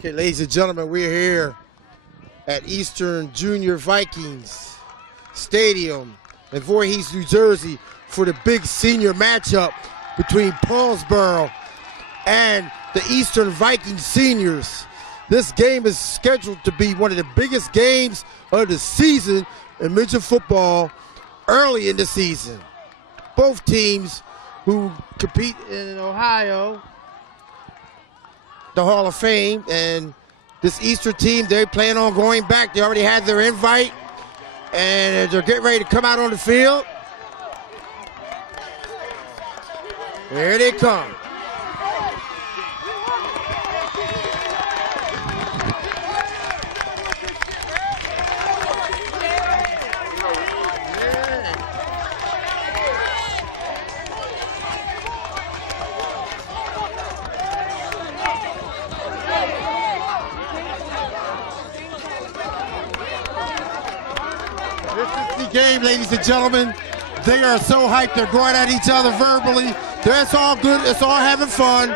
Okay, ladies and gentlemen, we're here at Eastern Junior Vikings Stadium in Voorhees, New Jersey for the big senior matchup between Paulsboro and the Eastern Vikings seniors. This game is scheduled to be one of the biggest games of the season in midget football early in the season. Both teams who compete in Ohio, the Hall of Fame, and this Eastern team, they plan on going back. They already had their invite, and they're getting ready to come out on the field. Here they come. Game, ladies and gentlemen. They are so hyped. They're going at each other verbally. That's all good. It's all having fun.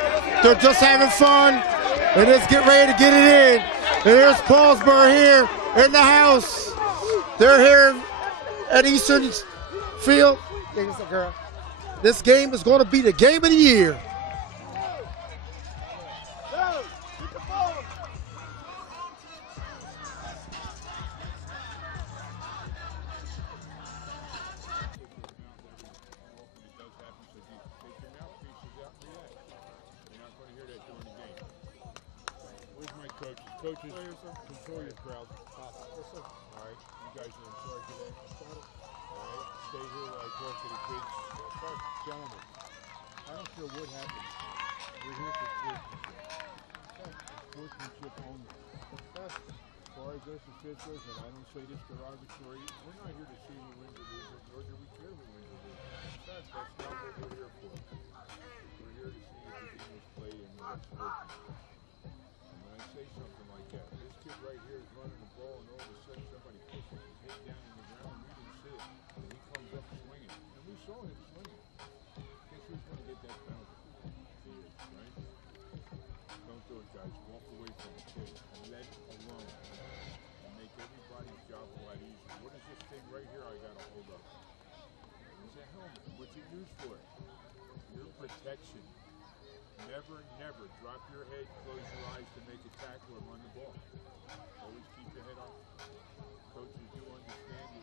They're just having fun. And let's get ready to get it in. And here's Paulsboro here in the house. They're here at Eastern Field. This game is going to be the game of the year. Coaches, control your crowd. All right, you guys are in charge of that. All right, stay here while I talk to the kids. Gentlemen, I don't care what happens. We're here for sportsmanship only. As far as us officials, and I don't say this derogatory, we're not here to see who wins or loses, nor do we care who wins or loses. That's not what we're here for. We're here to see if the game is played and what's working. Say something like that. This kid right here is running the ball, and all of a sudden somebody pushes his head down in the ground, and we didn't see it. And he comes up swinging. And we saw him swinging. Guess who's going to get that penalty? He is, right? Don't do it, guys. Walk away from the kid and let it alone. And make everybody's job a lot easier. What is this thing right here I got to hold up? It's a helmet. What's it used for? Your protection. Never drop your head, close your eyes to make a tackle or run the ball. Always keep your head up. Coaches do understand you.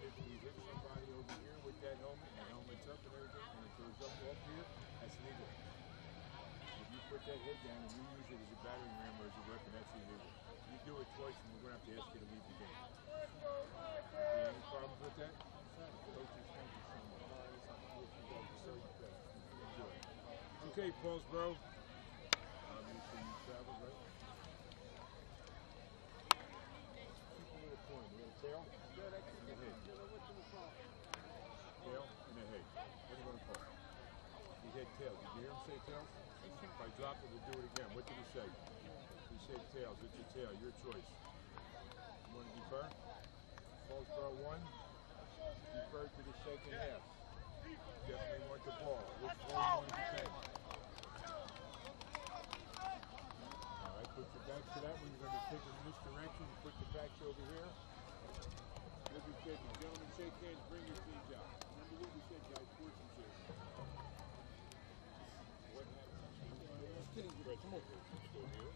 If you hit somebody over here with that helmet, and the helmet's up and everything, and it goes up off here, that's legal. If you put that head down and you use it as a battering ram or as a weapon, that's illegal. You do it twice and we're going to have to ask you to leave the game. Okay, any problems with that? Coaches, thank you so much. Okay, Paulsboro. Obviously, you traveled, right? Keep a little point. You got a tail? Yeah, that's in the head. Tail and a head. What are you going to call it? He said tail. Did you hear him say tail? If I drop it, we'll do it again. What did he say? He said tails. It's your tail. Your choice. You want to defer? Paulsboro won. Defer to the second half. Definitely want the ball. Which ball do you want to take? Put your backs to that one. You're going to take them in this direction. You put your backs over here. We'll be taking. Gentlemen, shake hands. Bring your teams out. Remember what we said, guys. Sportsmanship. What happened? Come on. Let's go here.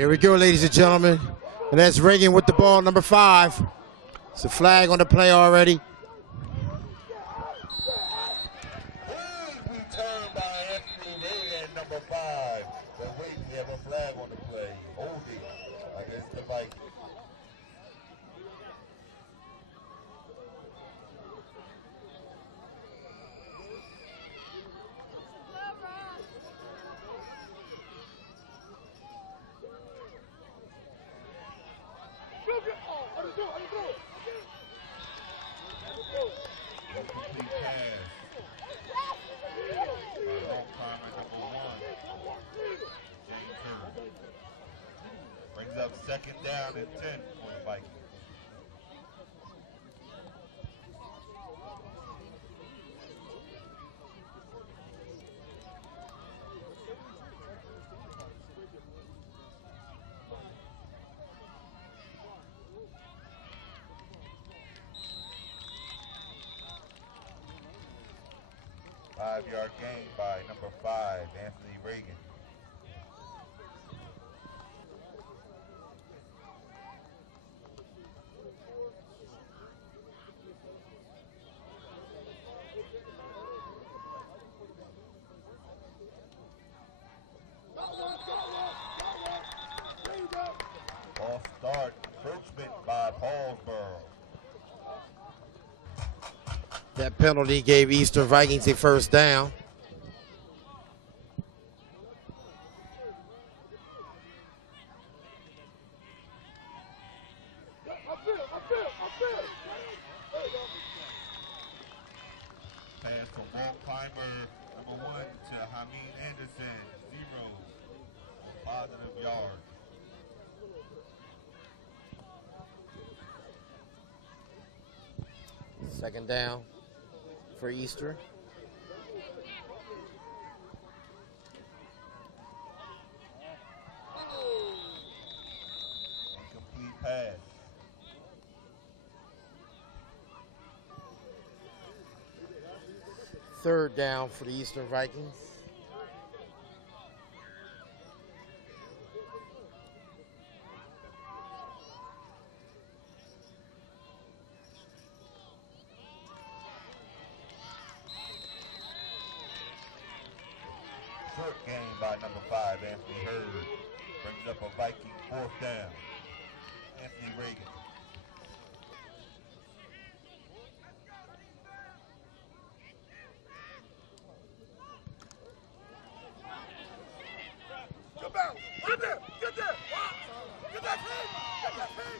Here we go, ladies and gentlemen. And that's Reagan with the ball, number 5. It's a flag on the play already. Number 5, but wait, we have a flag on the play. Holding against the Vikings. Complete pass. Brings up second down and 10 for the Vikings. 5-yard gain by number 5, Anthony Reagan. False start, encroachment by Paulsboro. That penalty gave Eastern Vikings a first down. Pass from wall climber number 1 to Hameen Anderson, 0 for positive yard. Second down for Eastern. Incomplete pass. Third down for the Eastern Vikings. Short gain by number 5, Anthony Hurd. Brings up a Viking 4th down. Anthony Reagan. Come out! Right there! Get there! Get that pin! Get that pin!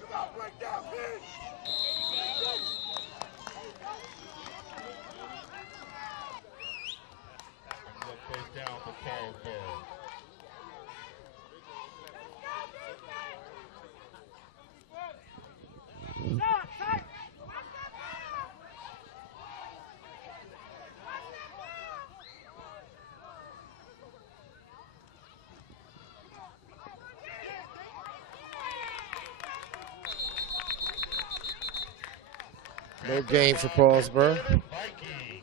Come out right now, pin! First down for Paulsboro. No gain for Paulsboro. Viking.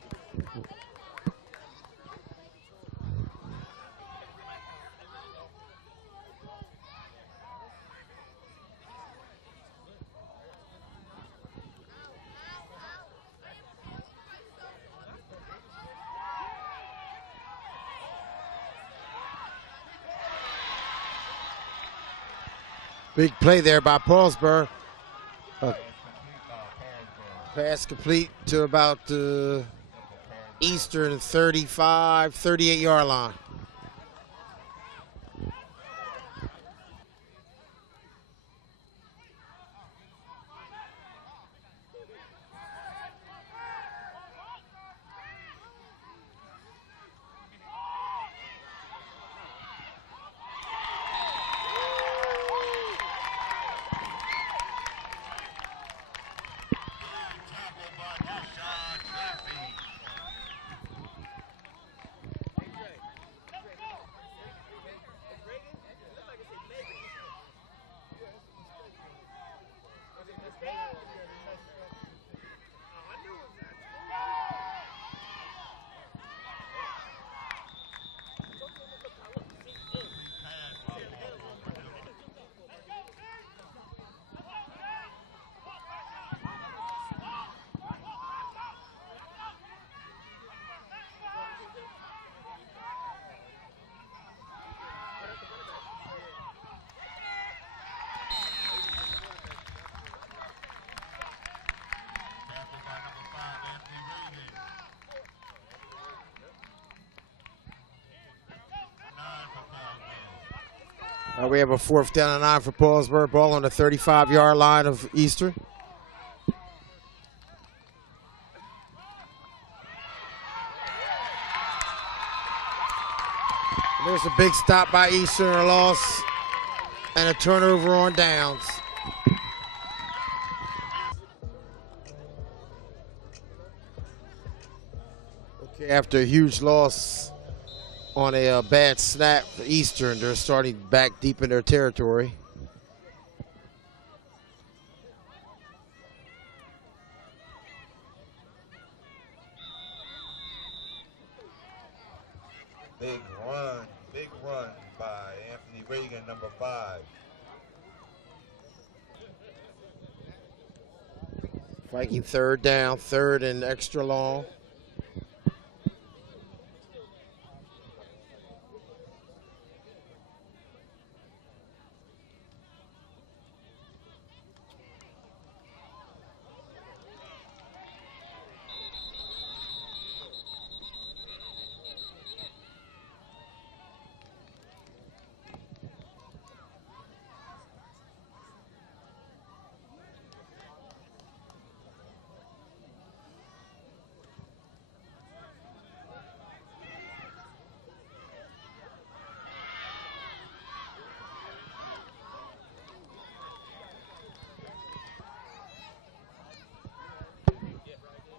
Big play there by Paulsboro. Pass complete to about the Eastern 35, 38-yard line. We have a 4th down and 9 for Paulsboro. Ball on the 35-yard line of Eastern. There's a big stop by Eastern, a loss, and a turnover on downs. Okay, after a huge loss on a bad snap for Eastern, they're starting back deep in their territory. Big run by Anthony Reagan, number 5. Viking third down, third and extra long.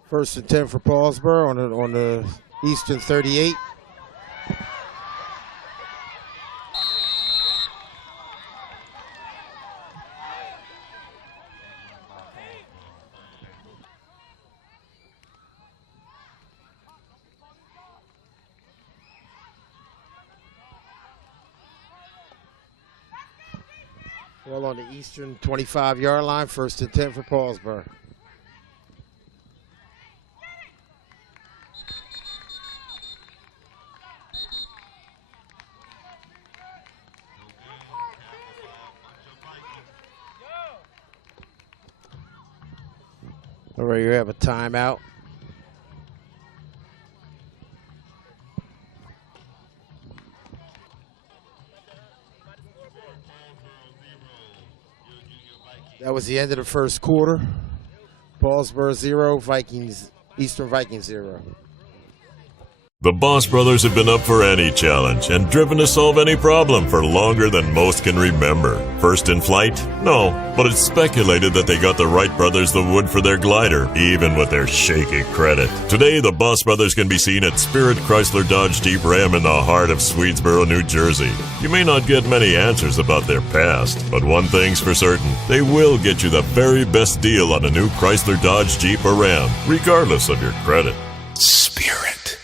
First and 10 for Paulsboro on the Eastern 38. Well, on the Eastern 25-yard line, first and 10 for Paulsboro. All right, you have a timeout. That was the end of the first quarter. Paulsboro 0, Eastern Vikings 0. The Boss Brothers have been up for any challenge and driven to solve any problem for longer than most can remember. First in flight? No, but it's speculated that they got the Wright brothers the wood for their glider, even with their shaky credit. Today, the Boss Brothers can be seen at Spirit Chrysler Dodge Jeep Ram in the heart of Swedesboro, New Jersey. You may not get many answers about their past, but one thing's for certain, they will get you the very best deal on a new Chrysler Dodge Jeep or Ram, regardless of your credit. Spirit.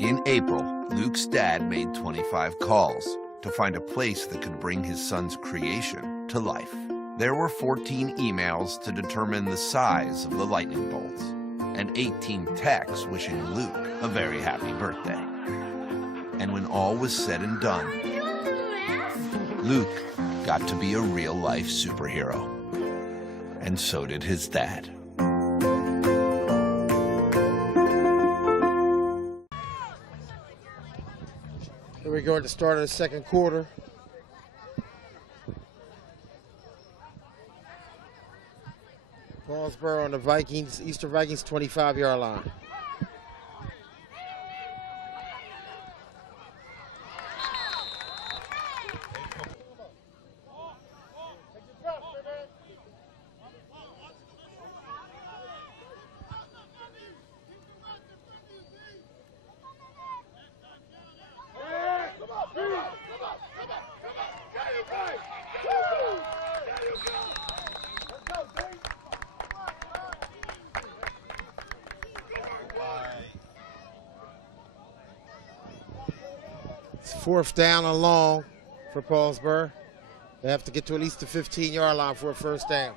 In April, Luke's dad made 25 calls to find a place that could bring his son's creation to life. There were 14 emails to determine the size of the lightning bolts, and 18 texts wishing Luke a very happy birthday. And when all was said and done, Luke got to be a real-life superhero. And so did his dad. Here we go at the start of the second quarter. Paulsboro on the Eastern Vikings 25-yard line. It's fourth down and long for Paulsboro. They have to get to at least the 15-yard line for a first down.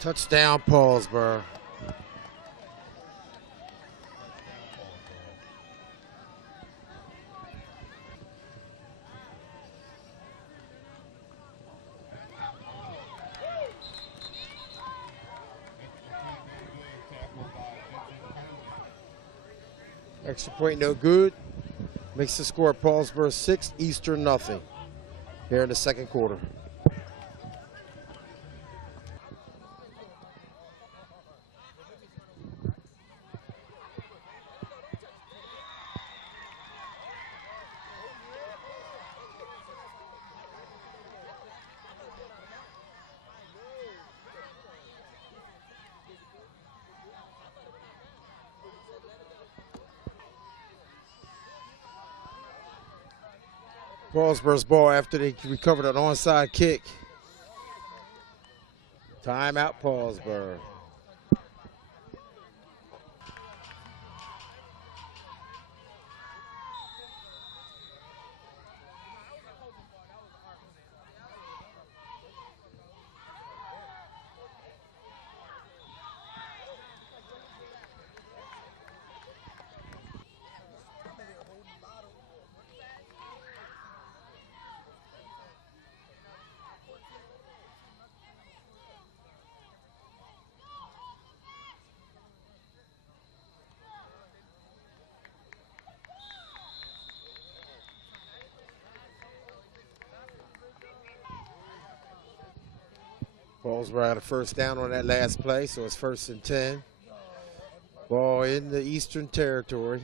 Touchdown, Paulsboro. Extra point no good. Makes the score Paulsboro 6, Eastern nothing. Here in the second quarter. Paulsboro's ball after they recovered an onside kick. Timeout, Paulsboro. Paulsboro had a first down on that last play, so it's 1st and 10. Ball in the Eastern Territory.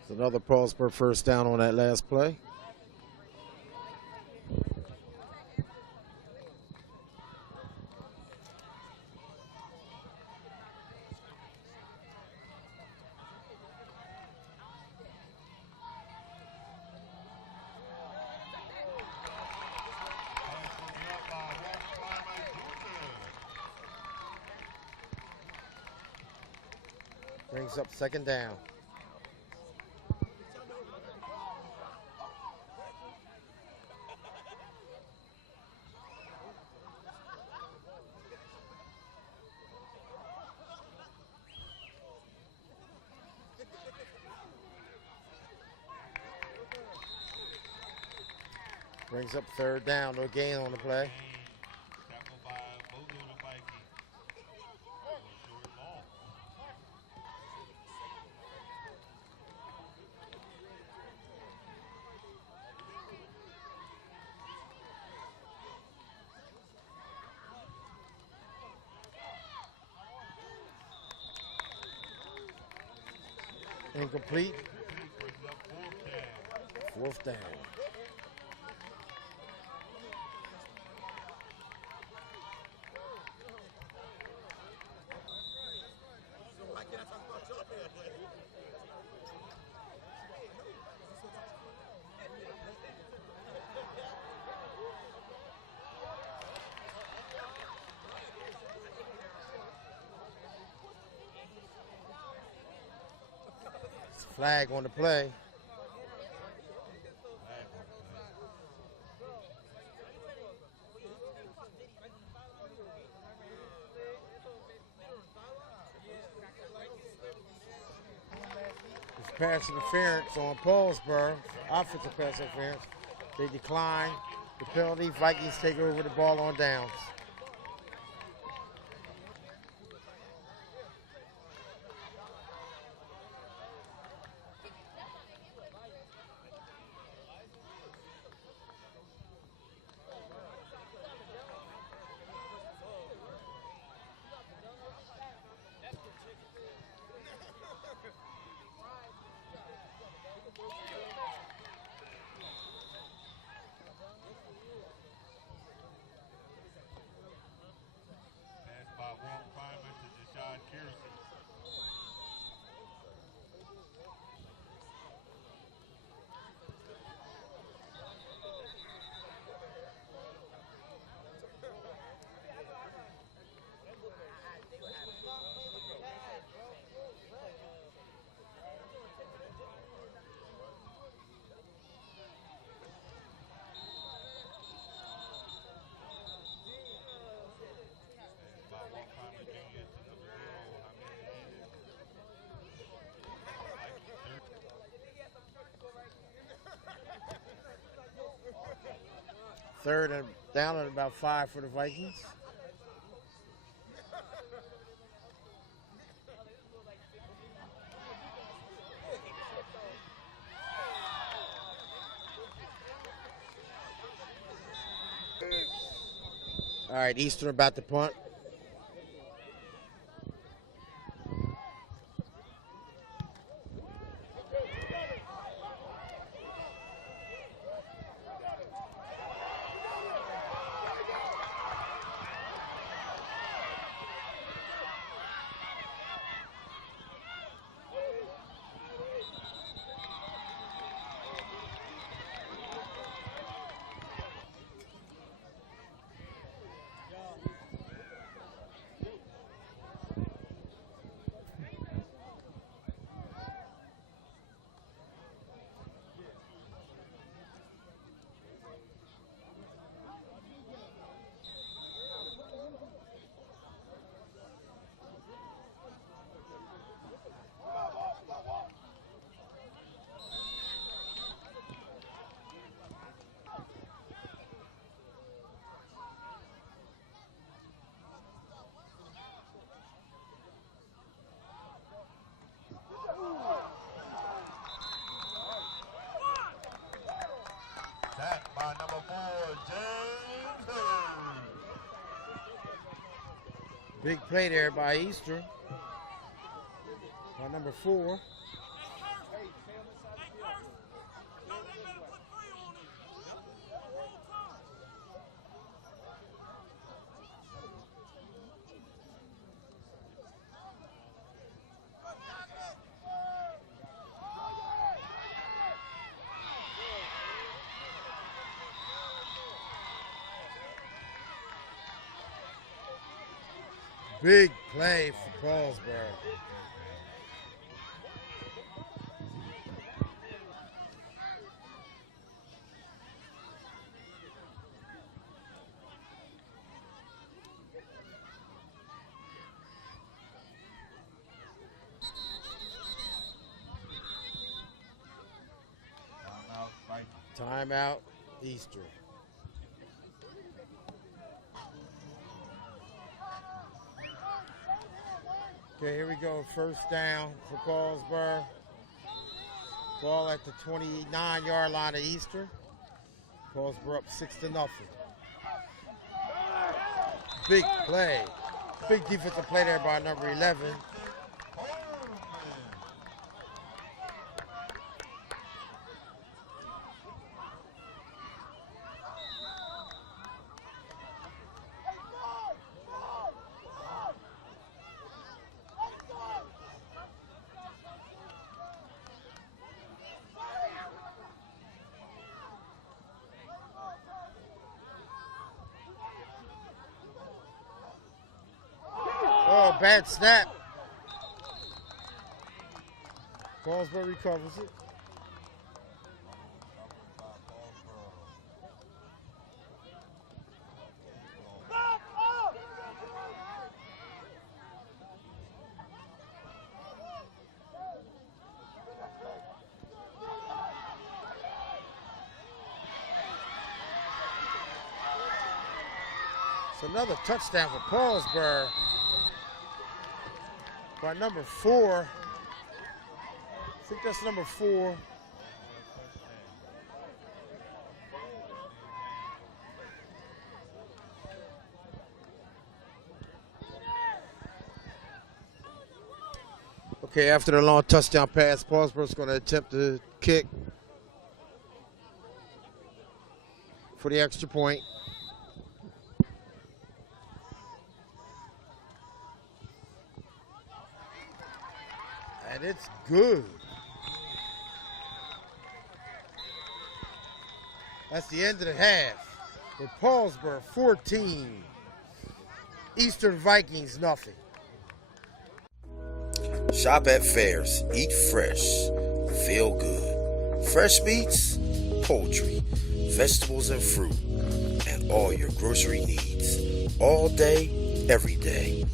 It's another Paulsboro first down on that last play. Brings up 2nd down. Brings up 3rd down, no gain on the play. Tackled by both of the Vikings. Short ball. Incomplete. Brings up 4th down. 4th down. Flag on the play. It's pass interference on Paulsboro. Offensive pass interference. They decline the penalty. Vikings take over the ball on downs. Pass by Walt Clymer to Deshaun Kearsley. By Walt Clymer Jr. to number 0, Third and down at about 5 for the Vikings. All right, Eastern about to punt. Big play there by Eastern. By number 4. Big play for Paulsboro. Timeout, Eastern. Okay, here we go. First down for Paulsboro. Ball at the 29-yard line of Eastern. Paulsboro up 6-0. Big play. Big defensive play there by number 11. Oh, bad snap. Paulsboro recovers it. It's another touchdown for Paulsboro by number 4. I think that's number 4. Okay, after the long touchdown pass, Paulsboro's going to attempt to kick for the extra point. And it's good. That's the end of the half. With Paulsboro 14, Eastern Vikings nothing. Shop at Fairs. Eat fresh. Feel good. Fresh meats, poultry, vegetables and fruit, and all your grocery needs. All day, every day.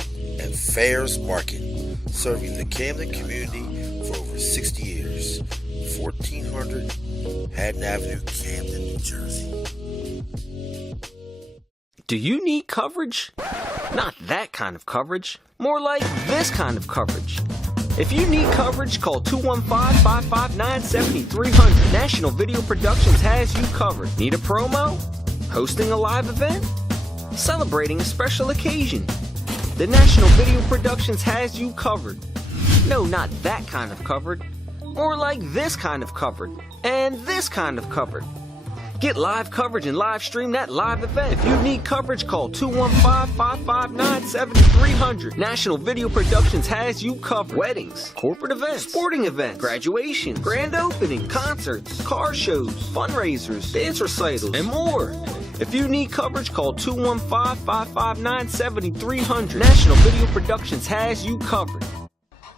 At Fairs Market. Serving the Camden community for over 60 years. 1400 Haddon Avenue, Camden, New Jersey. Do you need coverage? Not that kind of coverage. More like this kind of coverage. If you need coverage, call 215-559-7300. National Video Productions has you covered. Need a promo? Hosting a live event? Celebrating a special occasion? The National Video Productions has you covered. No, not that kind of covered. More like this kind of covered. And this kind of covered. Get live coverage and live stream that live event. If you need coverage, call 215-559-7300. National Video Productions has you covered. Weddings, corporate events, sporting events, graduations, grand opening, concerts, car shows, fundraisers, dance recitals, and more. If you need coverage, call 215-559-7300. National Video Productions has you covered.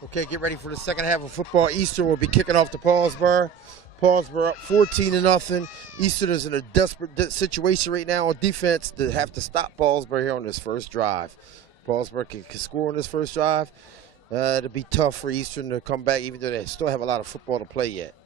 Okay, get ready for the second half of football. Eastern will be kicking off to Paulsboro. Paulsboro up 14-0. Eastern is in a desperate situation right now on defense to have to stop Paulsboro here on this first drive. Paulsboro can score on this first drive. It'll be tough for Eastern to come back, even though they still have a lot of football to play yet.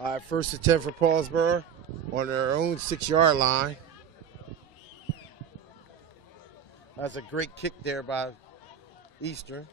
All right, first and 10 for Paulsboro on their own 6-yard line. That's a great kick there by Eastern.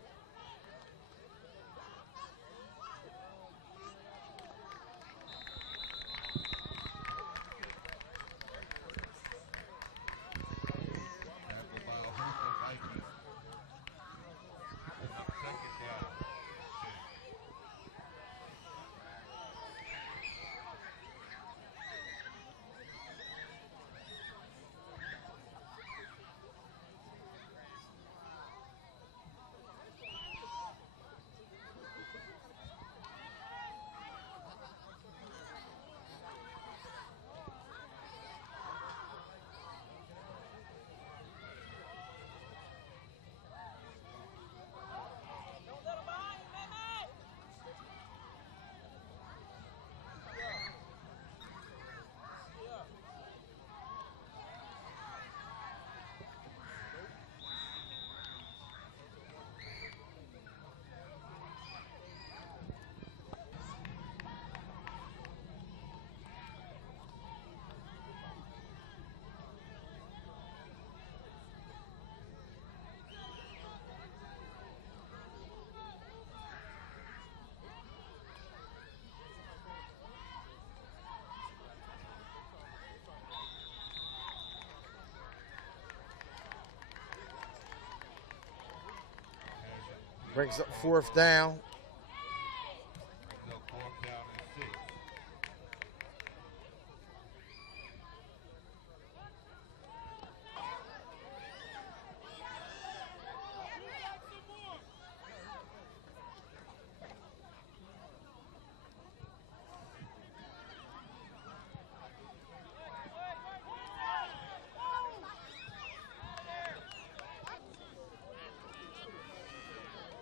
Brings up 4th down.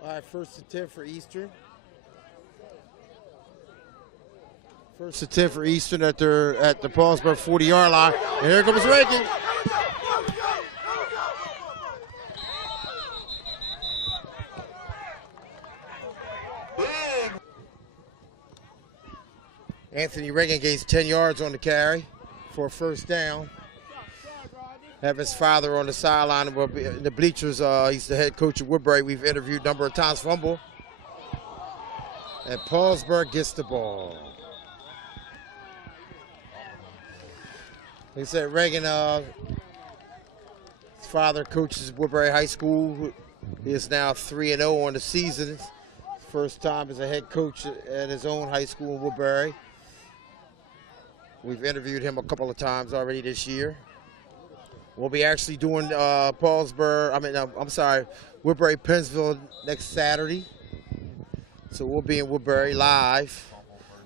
All right, first and 10 for Eastern. First and 10 for Eastern at the Paulsboro 40-yard line. And here comes Reagan. Anthony Reagan gains 10 yards on the carry for a first down. Have his father on the sideline in the bleachers. He's the head coach of Woodbury. We've interviewed a number of times. Fumble. And Paulsboro gets the ball. He said Reagan, his father coaches Woodbury High School. He is now 3-0 on the season. First time as a head coach at his own high school in Woodbury. We've interviewed him a couple of times already this year. We'll be actually doing Woodbury, Pennsville next Saturday. So we'll be in Woodbury live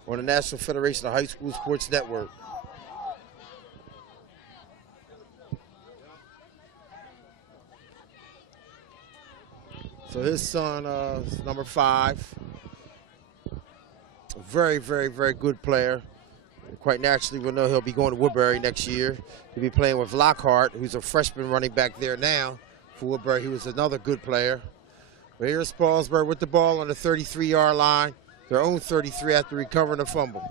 on the National Federation of High School Sports Network. So his son is number 5. A very, very, very good player. Quite naturally, we'll know he'll be going to Woodbury next year. He'll be playing with Lockhart, who's a freshman running back there now for Woodbury. He was another good player. But here's Paulsboro with the ball on the 33-yard line, their own 33 after recovering a fumble.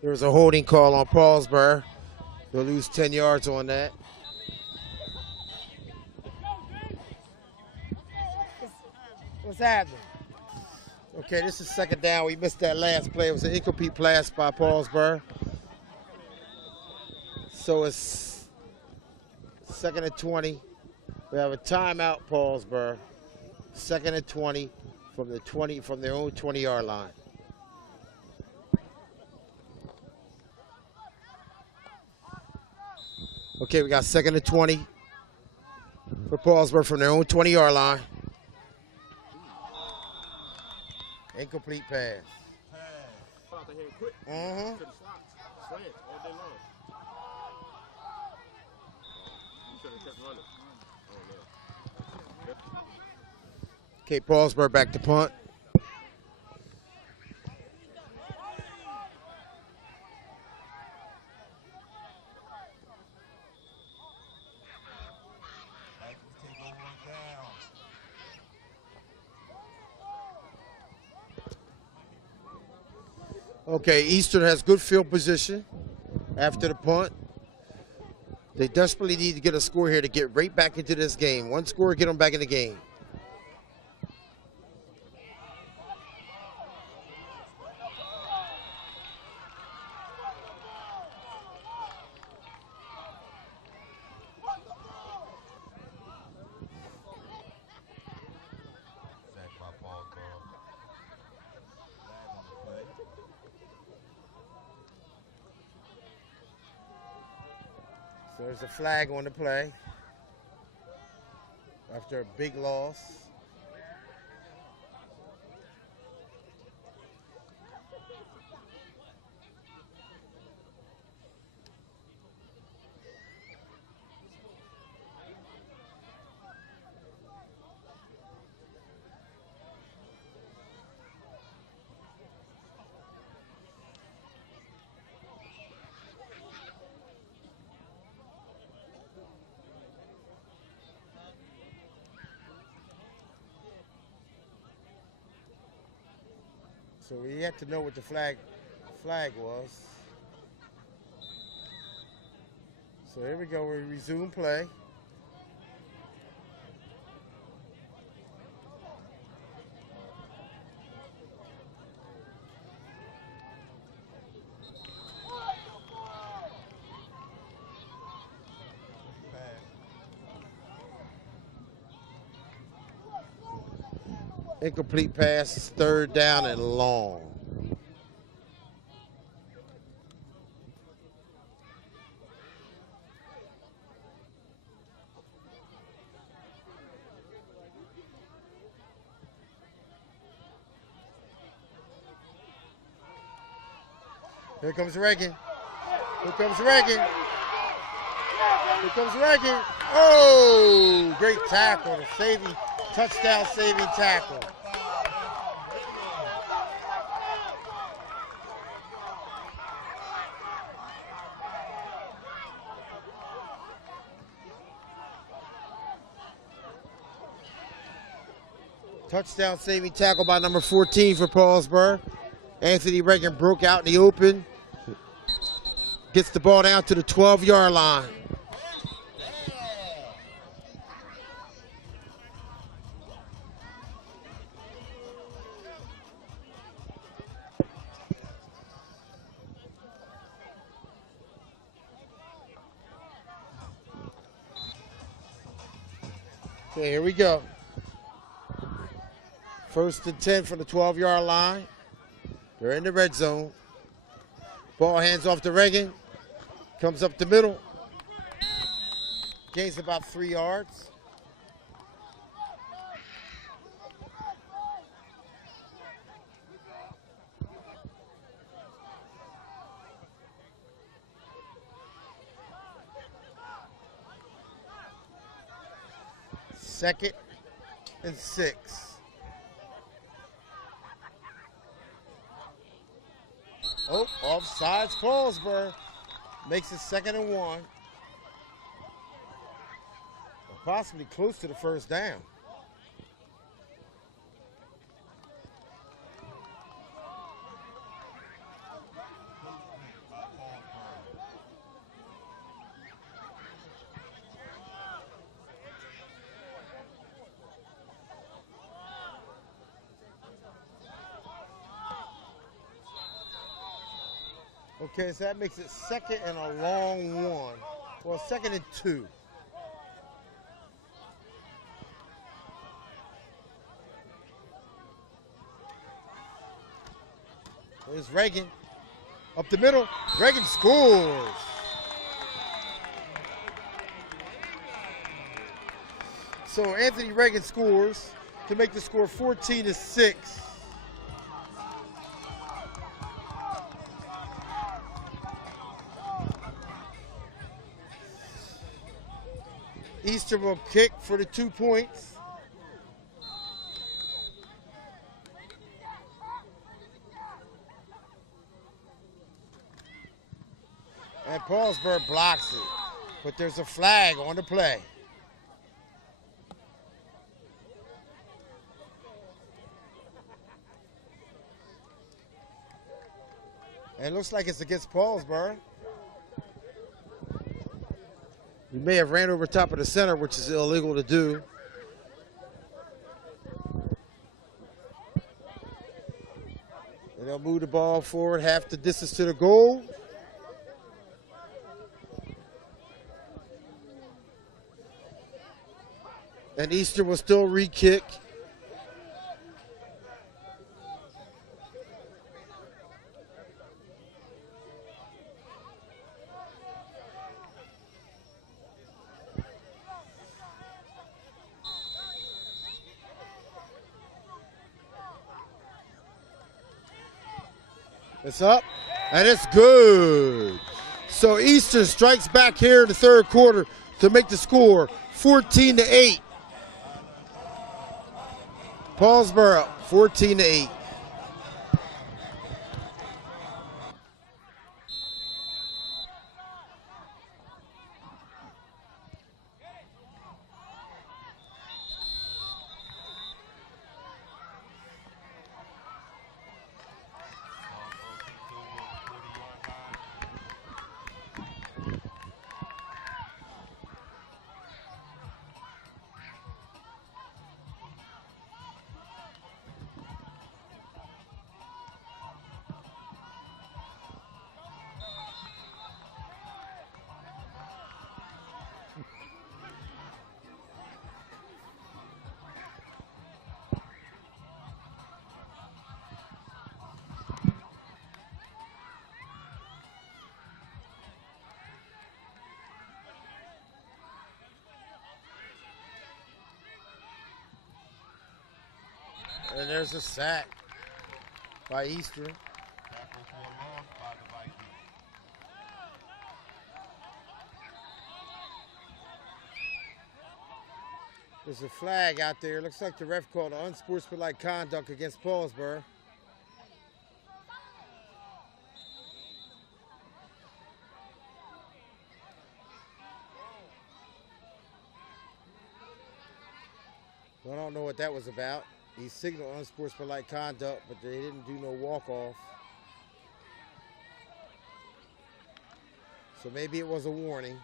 There's a holding call on Paulsboro. They'll lose 10 yards on that. What's happening? Okay, this is second down. We missed that last play. It was an incomplete pass by Paulsboro. So it's 2nd and 20. We have a timeout, Paulsboro. 2nd and 20 from their own 20-yard line. Okay, we got 2nd and 20 for Paulsboro from their own 20-yard line. Incomplete pass. Okay, Paulsboro back to punt. Okay, Eastern has good field position after the punt. They desperately need to get a score here to get right back into this game. One score, get them back in the game. Sacked by Paulsboro. Flag on the play. So there's a flag on the play after a big loss. So we have to know what the flag was. So here we go, we resume play. Incomplete pass, third down and long. Here comes Reagan. Here comes Reagan. Here comes Reagan. Oh, great tackle, the saving, touchdown saving tackle. Touchdown saving tackle by number 14 for Paulsboro. Anthony Reagan broke out in the open. Gets the ball down to the 12-yard line. Okay, here we go. First and 10 from the 12-yard line. They're in the red zone. Ball hands off to Reagan. Comes up the middle. Gains about 3 yards. Second and 6. Oh, offsides, Paulsboro. Makes it 2nd and 1. Or possibly close to the first down. Okay, so that makes it 2nd and a long 1. Well, 2nd and 2. There's Reagan. Up the middle. Reagan scores. So Anthony Reagan scores to make the score 14-6. Eastern will kick for the 2 points. And Paulsboro blocks it, but there's a flag on the play. And it looks like it's against Paulsboro. He may have ran over top of the center, which is illegal to do. And they'll move the ball forward half the distance to the goal. And Eastern will still re-kick. It's up, and it's good. So Eastern strikes back here in the third quarter to make the score 14-8. Paulsboro 14-8. And there's a sack by Eastern. Tackle for a loss by the Vikings. There's a flag out there. Looks like the ref called unsportsmanlike conduct against Paulsboro. I don't know what that was about. He signaled unsportsmanlike conduct, but they didn't do no walk-off. So maybe it was a warning.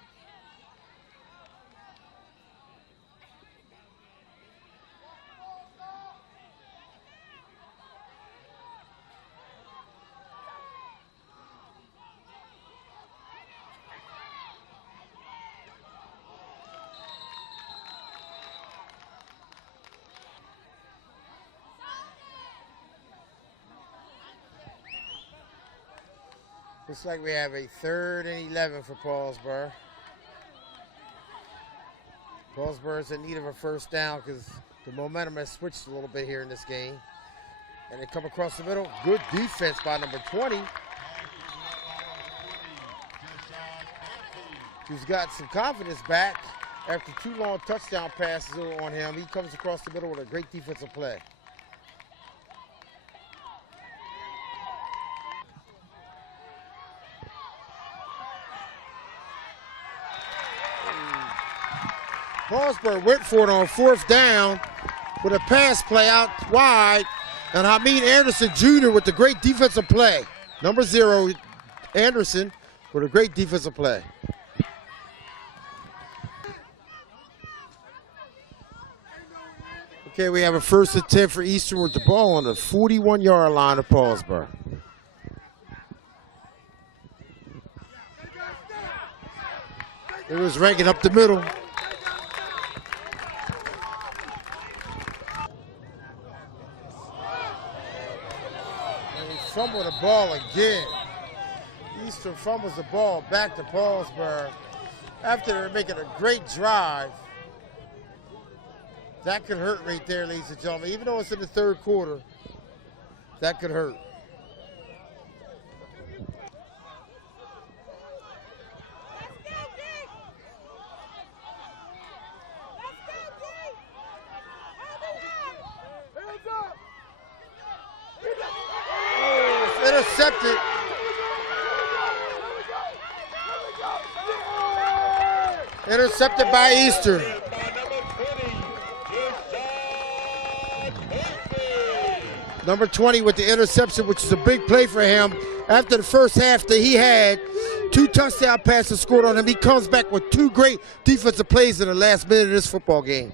Looks like we have a 3rd and 11 for Paulsboro. Paulsboro's in need of a first down because the momentum has switched a little bit here in this game. And they come across the middle. Good defense by number 20. Who's got some confidence back after 2 long touchdown passes on him. He comes across the middle with a great defensive play. Paulsboro went for it on 4th down with a pass play out wide, and Hamid Anderson Jr. with the great defensive play. Number 0, Anderson, with a great defensive play. Okay, we have a 1st and 10 for Eastern with the ball on the 41-yard line of Paulsboro. It was ranking up the middle. Fumble the ball again. Eastern fumbles the ball back to Paulsboro after they're making a great drive. That could hurt right there, ladies and gentlemen. Even though it's in the 3rd quarter, that could hurt. Intercepted. Intercepted by Eastern. Number 20 with the interception, which is a big play for him after the first half that he had 2 touchdown passes scored on him. He comes back with 2 great defensive plays in the last minute of this football game.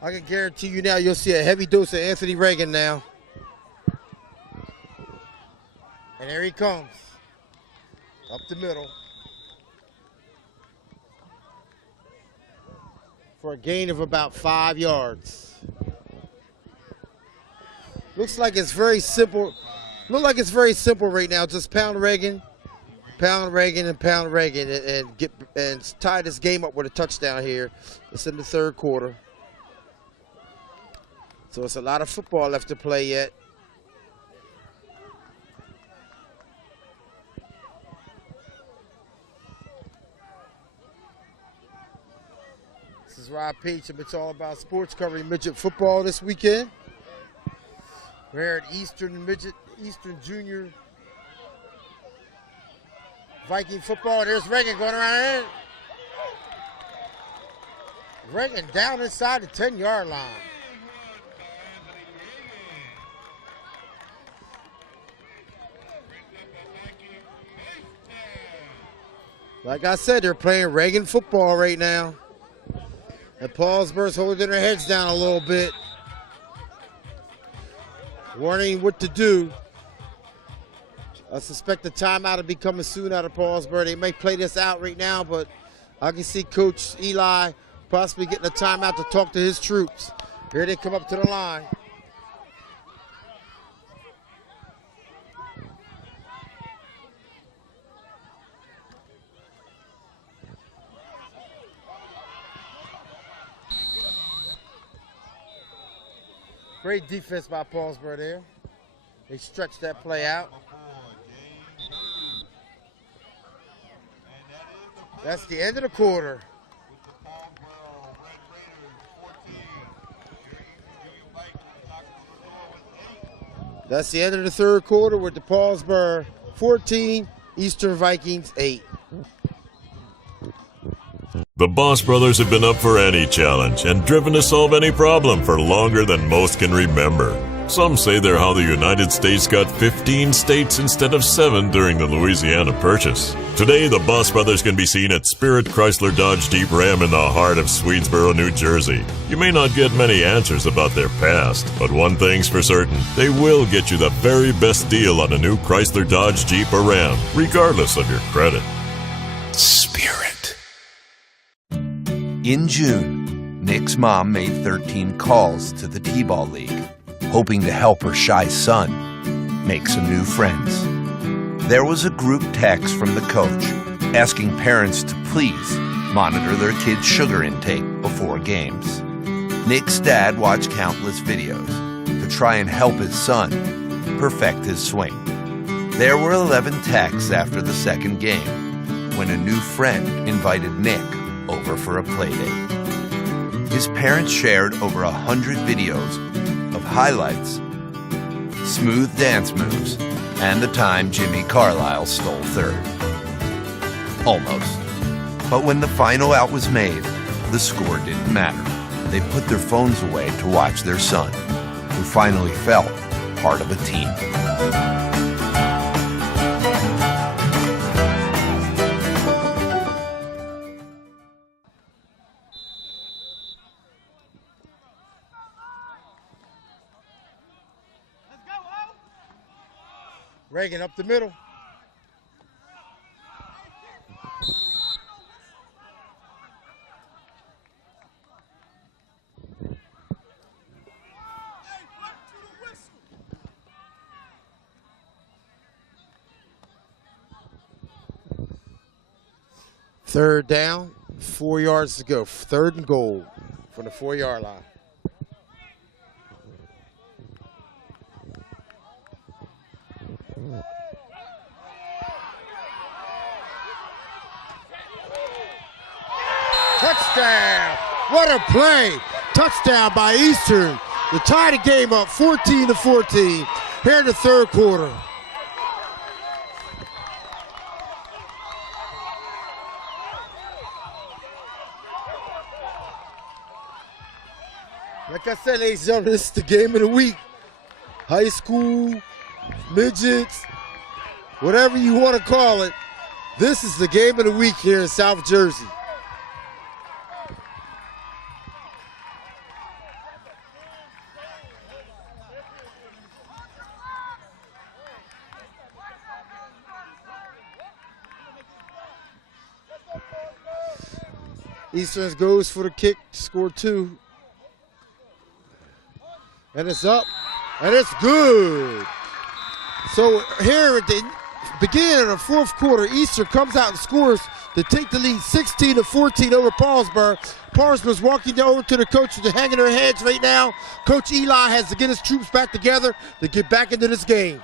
I can guarantee you now you'll see a heavy dose of Anthony Reagan now. And there he comes, up the middle, for a gain of about 5 yards. Looks like it's very simple. Looks like it's very simple right now. Just pound Reagan, and pound Reagan, and tie this game up with a touchdown here. It's in the 3rd quarter, so it's a lot of football left to play yet. This is Rob Page, and it's all about sports, covering midget football this weekend. We're here at Eastern Junior Viking football. There's Reagan going around. Reagan down inside the 10-yard line. Like I said, they're playing Reagan football right now. And Paulsboro's holding their heads down a little bit, warning what to do. I suspect the timeout will be coming soon out of Paulsboro. They may play this out right now, but I can see Coach Eli possibly getting a timeout to talk to his troops. Here they come up to the line. Great defense by Paulsboro there. They stretched that play out. That's the end of the quarter. That's the end of the 3rd quarter with the Paulsboro 14, Eastern Vikings 8. The Boss Brothers have been up for any challenge and driven to solve any problem for longer than most can remember. Some say they're how the United States got 15 states instead of 7 during the Louisiana Purchase. Today, the Boss Brothers can be seen at Spirit Chrysler Dodge Jeep Ram in the heart of Swedesboro, New Jersey. You may not get many answers about their past, but one thing's for certain, they will get you the very best deal on a new Chrysler Dodge Jeep or Ram, regardless of your credit. Spirit. In June, Nick's mom made 13 calls to the T-Ball League, hoping to help her shy son make some new friends. There was a group text from the coach asking parents to please monitor their kids' sugar intake before games. Nick's dad watched countless videos to try and help his son perfect his swing. There were 11 texts after the 2nd game when a new friend invited Nick over for a play date. His parents shared over 100 videos of highlights, smooth dance moves, and the time Jimmy Carlisle stole 3rd. Almost. But when the final out was made, the score didn't matter. They put their phones away to watch their son, who finally felt part of a team. Reagan up the middle. Third down, 4 yards to go. 3rd and goal from the 4-yard line. Touchdown! What a play! Touchdown by Eastern to tie the game up 14-14 here in the 3rd quarter. Like I said, ladies and gentlemen, this is the game of the week. High school midgets, whatever you want to call it. This is the game of the week here in South Jersey. Eastern goes for the kick, score 2. And it's up, and it's good. So here at the beginning of the fourth quarter, Eastern comes out and scores to take the lead 16-14 over Paulsboro. Paulsboro's walking over to the coaches. They're hanging their heads right now. Coach Eli has to get his troops back together to get back into this game.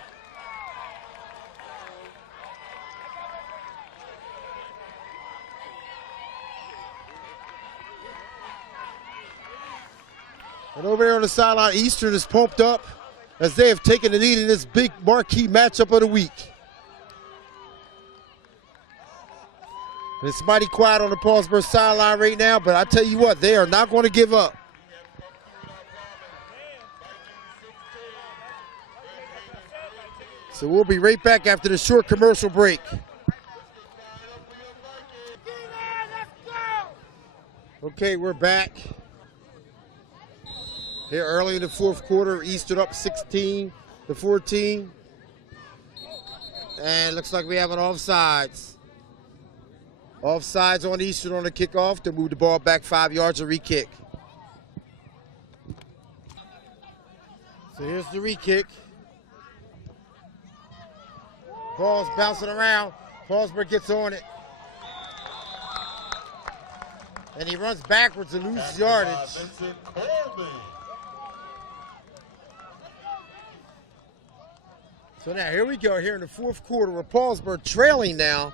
And over there on the sideline, Eastern is pumped up as they have taken the lead in this big marquee matchup of the week. It's mighty quiet on the Paulsboro sideline right now, but I tell you what, they are not going to give up. So we'll be right back after the short commercial break. Okay, we're back. Here early in the fourth quarter, Eastern up 16-14. And looks like we have an offsides. Offsides on Eastern on the kickoff to move the ball back 5 yards and re-kick. So here's the re-kick. Ball's bouncing around. Paulsboro gets on it. And he runs backwards and loses yardage. So now here we go here in the fourth quarter where Paulsboro trailing now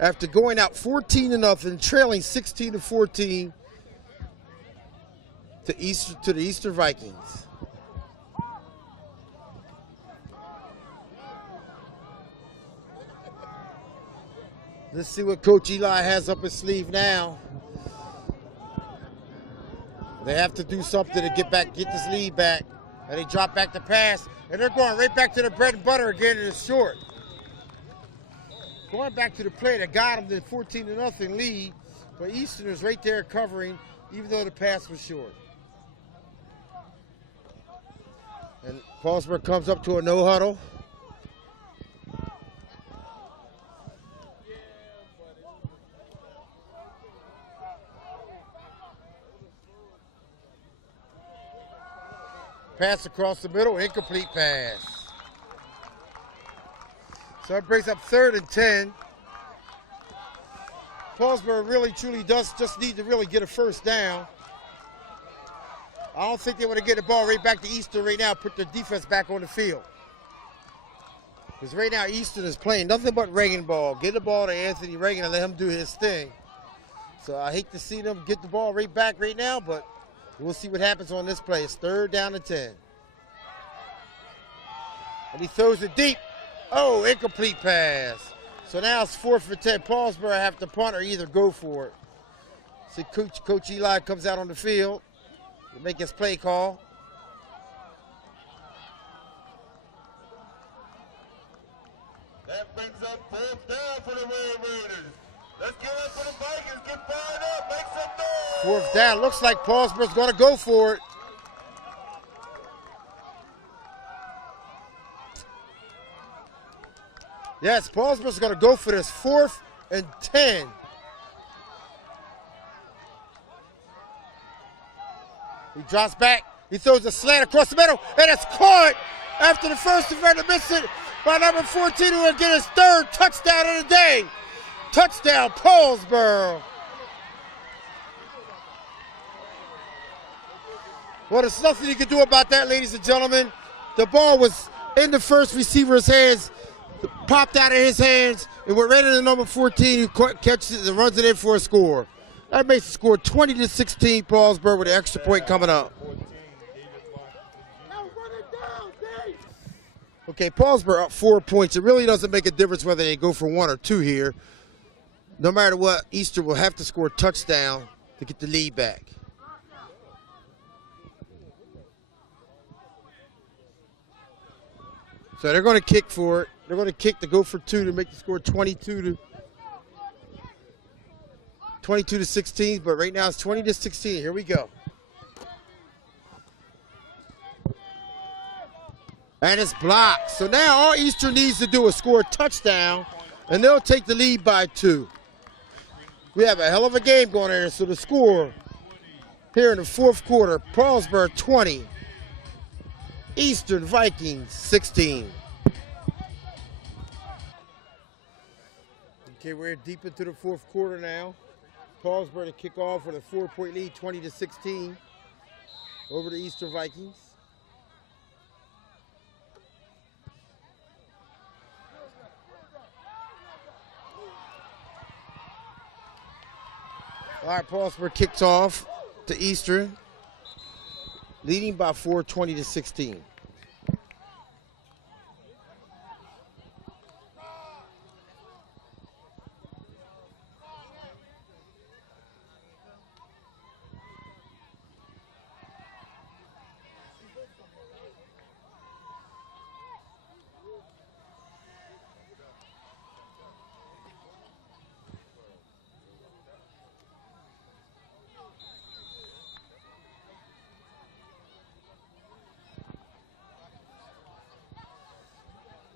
after going out 14-0, trailing 16-14 to the Eastern Vikings. Let's see what Coach Eli has up his sleeve now. They have to do something to get this lead back. And they drop back the pass, and they're going right back to the bread and butter again, and it's short. Going back to the play that got them the 14-0 lead, but Eastern is right there covering, even though the pass was short. And Paulsboro comes up to a no huddle. Pass across the middle, incomplete pass. So it brings up 3rd and 10. Paulsboro really, truly does just need to really get a first down. I don't think they want to get the ball right back to Eastern right now, put their defense back on the field. Because right now Eastern is playing nothing but Reagan ball. Get the ball to Anthony Reagan and let him do his thing. So I hate to see them get the ball right back right now, but we'll see what happens on this play. It's 3rd down and 10. And he throws it deep. Oh, incomplete pass. So now it's 4th and 10. Paulsboro have to punt or either go for it. See, Coach Eli comes out on the field to make his play call. That brings up 4th down for the Red Raiders. Let's get up for the Vikings. Get fired up. Make some noise. 4th down. Looks like Paulsboro's going to go for it. Yes, Paulsboro's going to go for this 4th and 10. He drops back. He throws a slant across the middle, and it's caught after the first defender missed it by number 14, who will get his 3rd touchdown of the day. Touchdown, Paulsboro. Well, there's nothing you can do about that, ladies and gentlemen. The ball was in the first receiver's hands, popped out of his hands, and went right into number 14, who catches it and runs it in for a score. That makes the score 20-16, Paulsboro, with an extra point coming up. Okay, Paulsboro up 4 points. It really doesn't make a difference whether they go for 1 or 2 here. No matter what, Eastern will have to score a touchdown to get the lead back. So So they're going to kick for it. They're going to kick to go for 2 to make the score 22 to 16, but right now it's 20 to 16. Here we go. And it's blocked. So now all Eastern needs to do is score a touchdown, and they'll take the lead by 2. We have a hell of a game going on here. So the score here in the fourth quarter, Paulsboro 20, Eastern Vikings 16. Okay, we're deep into the fourth quarter now. Paulsboro to kick off with a 4-point lead, 20 to 16 over the Eastern Vikings. All right, Paulsboro kicks off to Eastern, leading by 4, 20 to 16.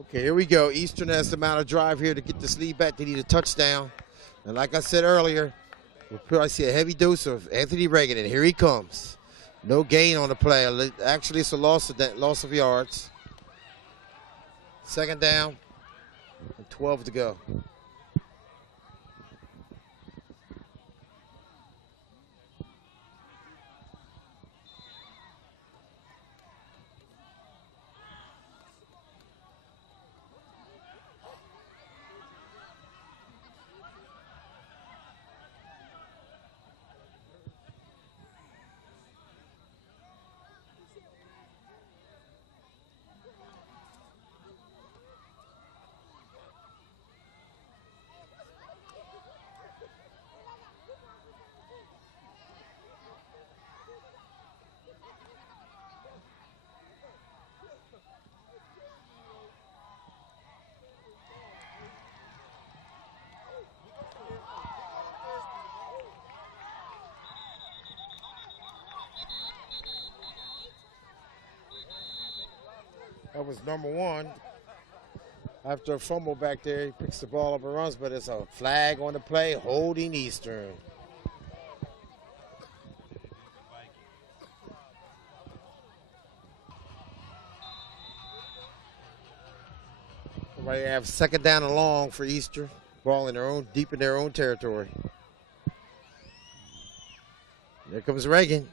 Okay, here we go. Eastern has the amount of drive here to get this lead back. They need a touchdown. And like I said earlier, we'll probably see a heavy dose of Anthony Reagan, and here he comes. No gain on the play. Actually, it's a loss of yards. Second down and 12 to go. That was number 1. After a fumble back there, he picks the ball up and runs, but it's a flag on the play, holding Eastern. Somebody have second down and long for Eastern. Ball in their own, deep in their own territory. There comes Reagan.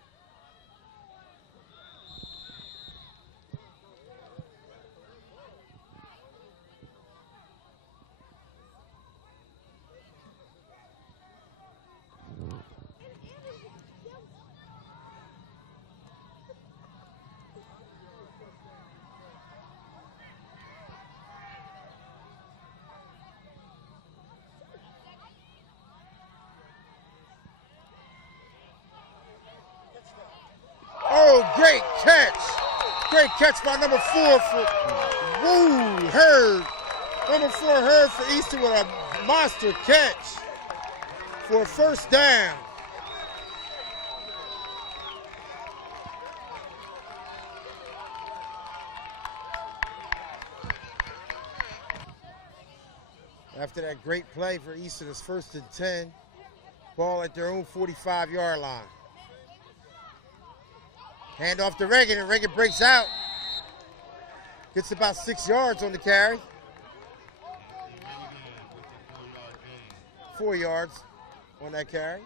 Oh, great catch. Great catch by number 4 for Hurd. Number 4 Hurd for Eastern with a monster catch for a first down. After that great play for Eastern, it's 1st and 10. Ball at their own 45-yard line. Hand off to Reagan, and Reagan breaks out. Gets about 6 yards on the carry. 4 yards on that carry.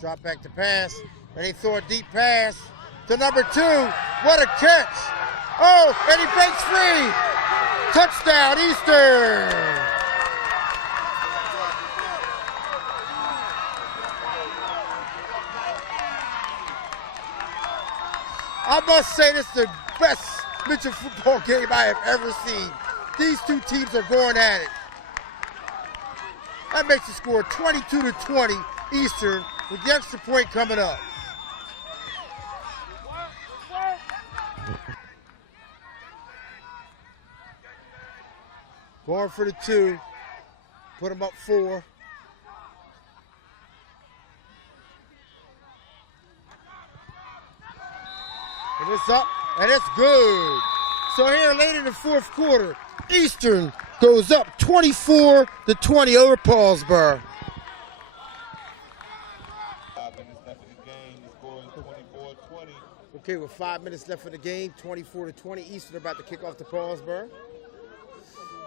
Drop back to pass, and they throw a deep pass to number 2. What a catch. Oh, and he breaks free. Touchdown, Eastern. I must say this is the best Mitchell football game I have ever seen. These two teams are going at it. That makes the score 22-20 Eastern with the extra point coming up. Going for the 2. Put them up 4. And it's up, and it's good. So here late in the 4th quarter, Eastern goes up 24-20 over Paulsboro. 5 minutes left in the game. The score is 24-20. Okay, with 5 minutes left in the game, 24-20, Eastern about to kick off to Paulsboro.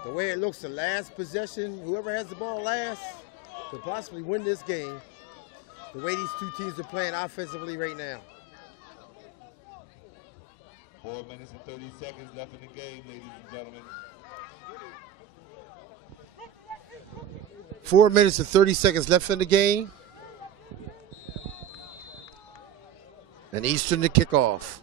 The way it looks, the last possession, whoever has the ball last could possibly win this game. The way these two teams are playing offensively right now. 4 minutes and 30 seconds left in the game, ladies and gentlemen. 4 minutes and 30 seconds left in the game. And Eastern to kick off.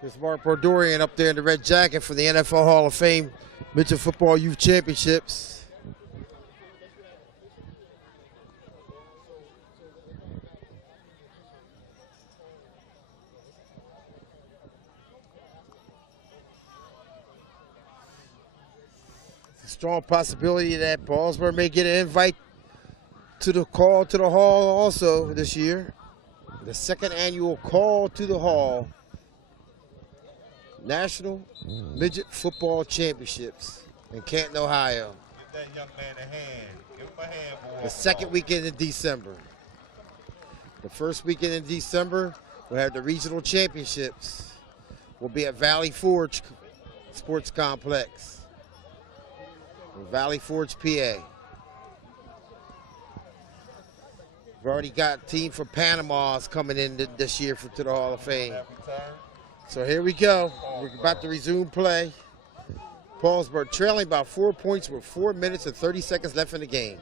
There's Mark Bordorian up there in the red jacket for the NFL Hall of Fame Mitchell Football Youth Championships. It's a strong possibility that Paulsboro may get an invite to the call to the Hall also this year. The 2nd annual call to the Hall. National Midget Football Championships in Canton, Ohio. Give that young man a hand. Give him a hand for The 2nd weekend in December. The 1st weekend in December, we'll have the regional championships. We'll be at Valley Forge Sports Complex in Valley Forge, PA. We've already got a team from Panama's coming in this year to the Hall of Fame. So here we go. We're about to resume play. Paulsboro trailing by 4 points with 4 minutes and 30 seconds left in the game.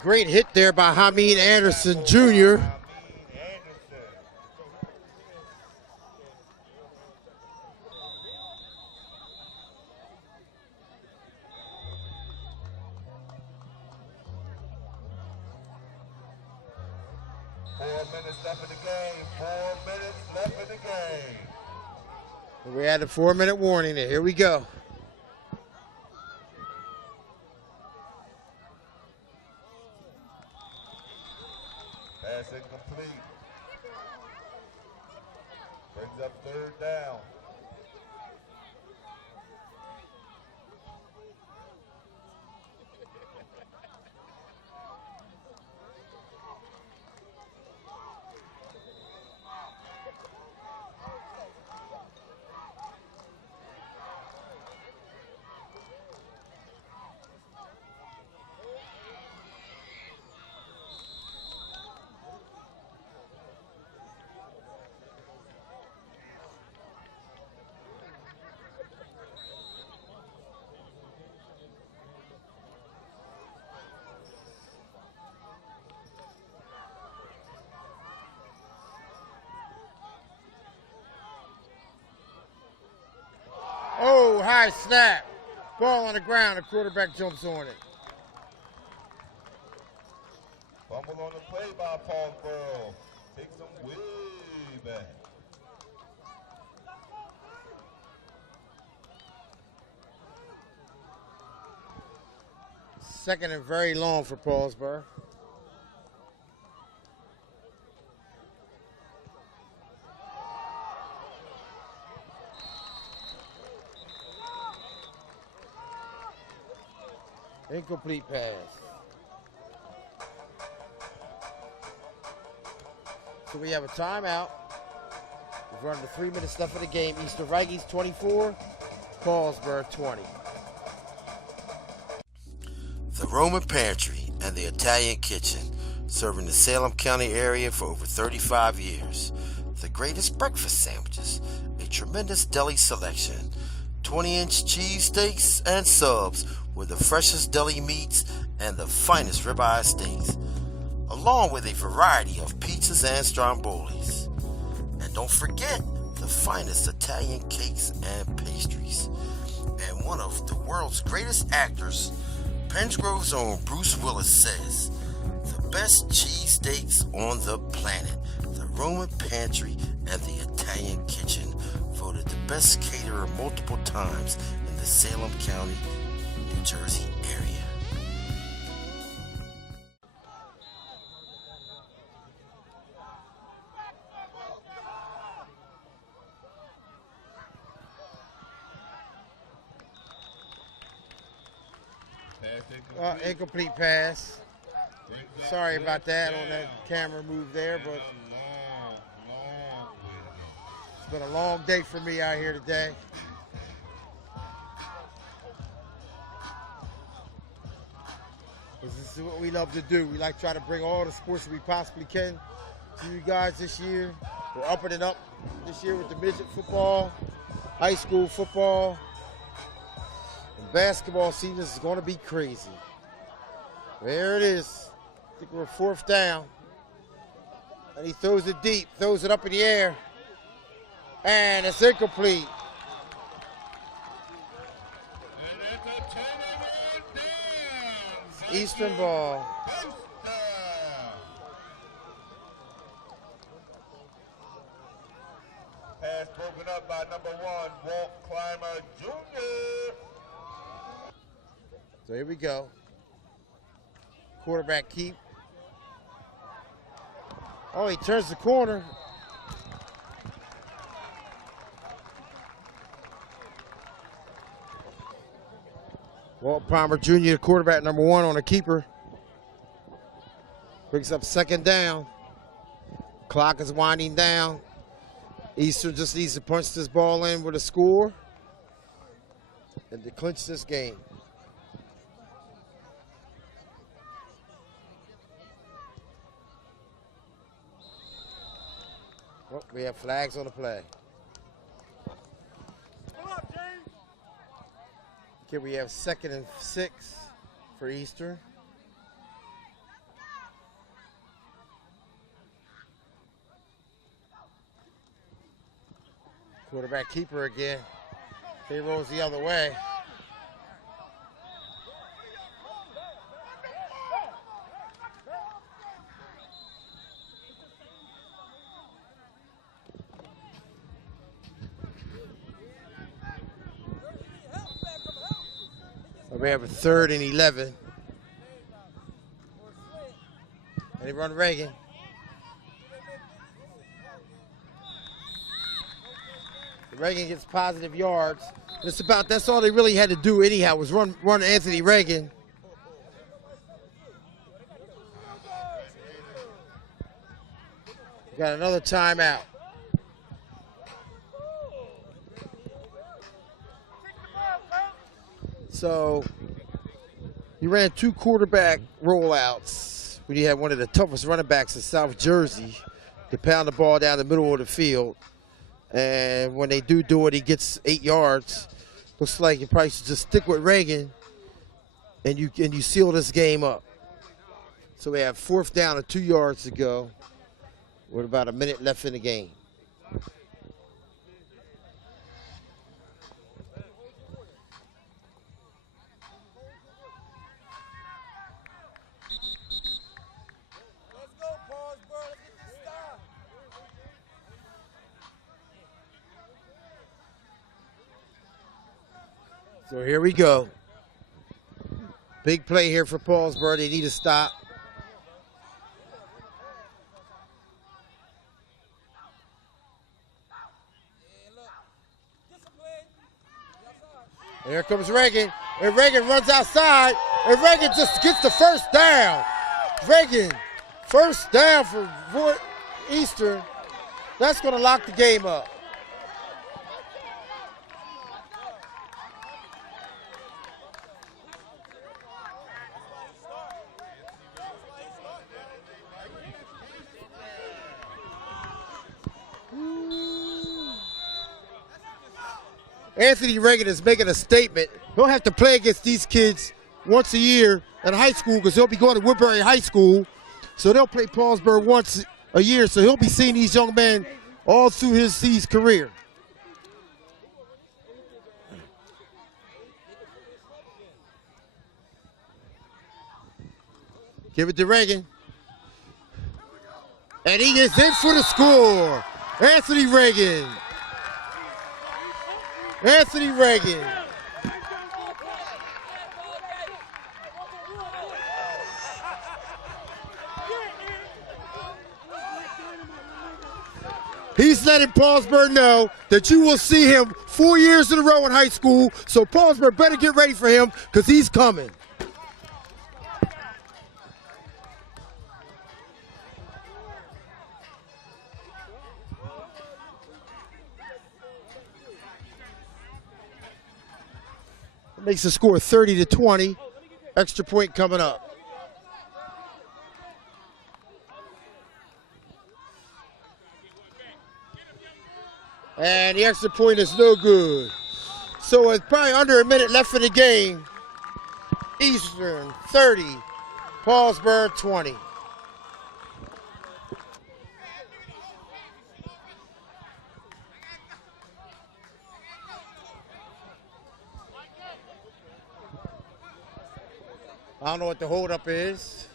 Great hit there by Hameen Anderson, Jr. 4 minutes left in the game. 4 minutes left in the game. We had a 4-minute warning there. Here we go. Pass incomplete. Brings up 3rd down. Oh, high snap. Ball on the ground. The quarterback jumps on it. Fumble on the play by Paulsboro. Takes them way back. Second and very long for Paulsboro. Incomplete pass. So we have a timeout. We've run the 3 minutes left of the game. Eastern Vikings 24, Paulsboro 20. The Roman Pantry and the Italian Kitchen, serving the Salem County area for over 35 years. The greatest breakfast sandwiches, a tremendous deli selection, 20-inch cheesesteaks and subs with the freshest deli meats and the finest ribeye steaks, along with a variety of pizzas and strombolis. And don't forget the finest Italian cakes and pastries. And one of the world's greatest actors, Pengrove's own Bruce Willis, says, the best cheesesteaks on the planet. The Roman Pantry and the Italian Kitchen, voted the best caterer multiple times in the Salem County, New Jersey area. Incomplete pass. Sorry about that on that camera move there, but it's been a long day for me out here today. This is what we love to do. We like to try to bring all the sports that we possibly can to you guys this year. We're upping it up this year with the midget football, high school football, and basketball season is going to be crazy. There it is. I think we're 4th down. And he throws it deep, throws it up in the air. And it's incomplete. Eastern ball. Pass broken up by number 1, Walt Clymer Jr. So here we go. Quarterback keep. Oh, he turns the corner. Walt Palmer Jr., quarterback number 1 on a keeper. Brings up 2nd down. Clock is winding down. Eastern just needs to punch this ball in with a score and to clinch this game. Oh, we have flags on the play. Okay, we have 2nd and 6 for Eastern. Quarterback keeper again. He rolls the other way. We have a 3rd and 11. And they run Reagan. Reagan gets positive yards. That's all they really had to do anyhow, was run Anthony Reagan. Got another timeout. So he ran 2 quarterback rollouts when he had one of the toughest running backs in South Jersey to pound the ball down the middle of the field. And when they do it, he gets 8 yards. Looks like you probably should just stick with Reagan and you seal this game up. So we have 4th down and 2 yards to go with about a minute left in the game. So here we go. Big play here for Paulsboro. They need a stop. Here comes Reagan. And Reagan runs outside. And Reagan just gets the first down. Reagan, first down for Eastern. That's going to lock the game up. Anthony Reagan is making a statement. He'll have to play against these kids once a year in high school because he'll be going to Woodbury High School. So they'll play Paulsboro once a year. So he'll be seeing these young men all through his career. Give it to Reagan. And he is in for the score. Anthony Reagan. Anthony Reagan. He's letting Paulsboro know that you will see him 4 years in a row in high school, so Paulsboro better get ready for him because he's coming. Makes the score 30-20. Extra point coming up. And the extra point is no good. So it's probably under a minute left in the game. Eastern 30, Paulsboro 20. I don't know what the holdup is.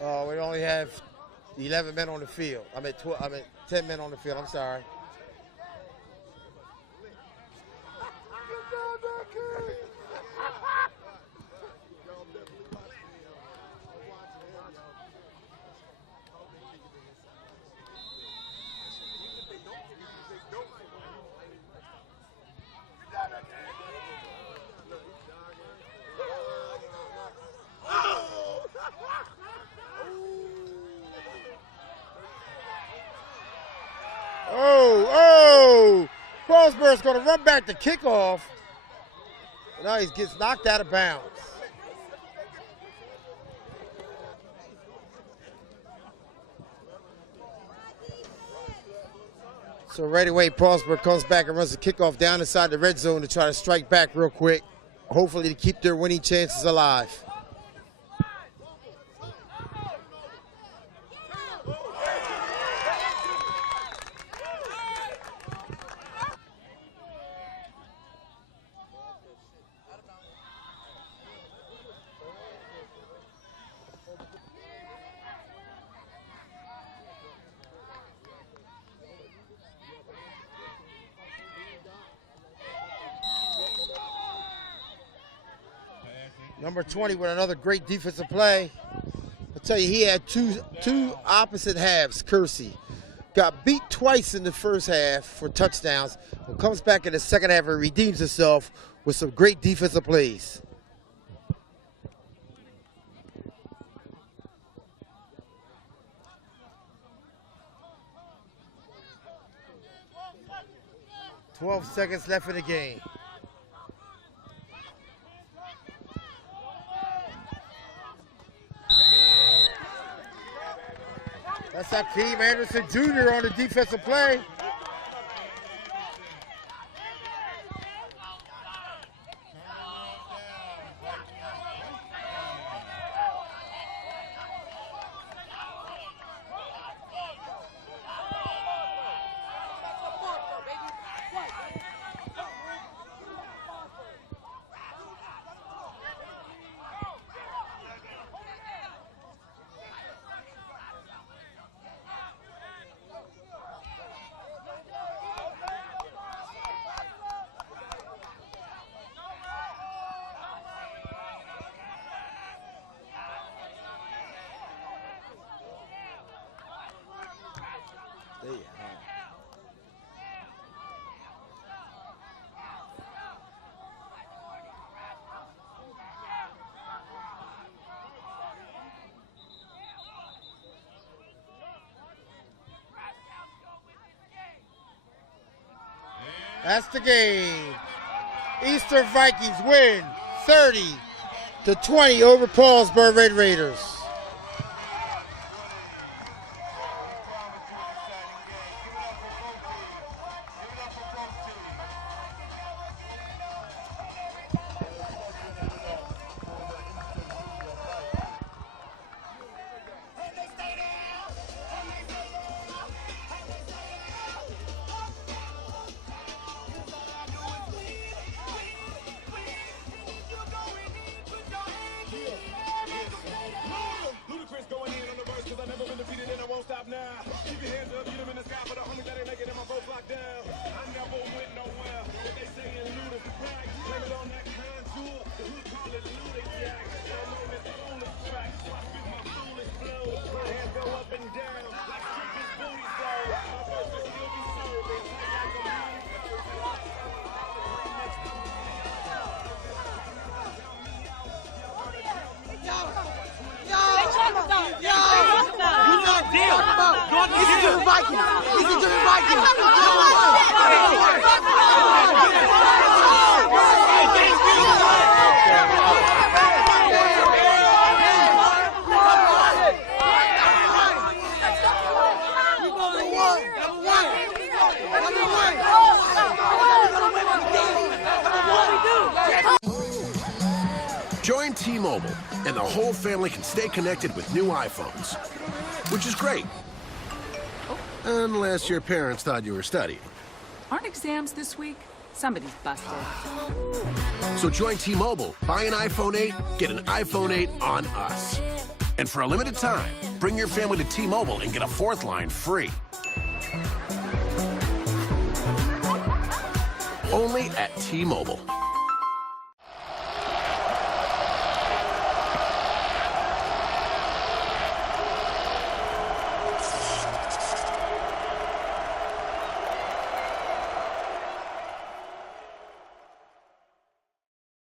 We only have 11 men on the field. I mean 10 men on the field. I'm sorry. Paulsboro's going to run back the kickoff. Now he gets knocked out of bounds. So right away, Paulsboro comes back and runs the kickoff down inside the red zone to try to strike back real quick, hopefully to keep their winning chances alive. Number 20 with another great defensive play. I tell you, he had two opposite halves. Kersey got beat twice in the first half for touchdowns, but comes back in the second half and redeems himself with some great defensive plays. "12 seconds left in the game. That's Hakeem Anderson Jr. on the defensive play. That's the game. Eastern Vikings win 30-20 over Paulsboro Red Raiders. Join T-Mobile, and the whole family can stay connected with new iPhones, which is great. Unless your parents thought you were studying. Aren't exams this week? Somebody's busted. So join T-Mobile, buy an iPhone 8, get an iPhone 8 on us. And for a limited time, bring your family to T-Mobile and get a fourth line free. Only at T-Mobile.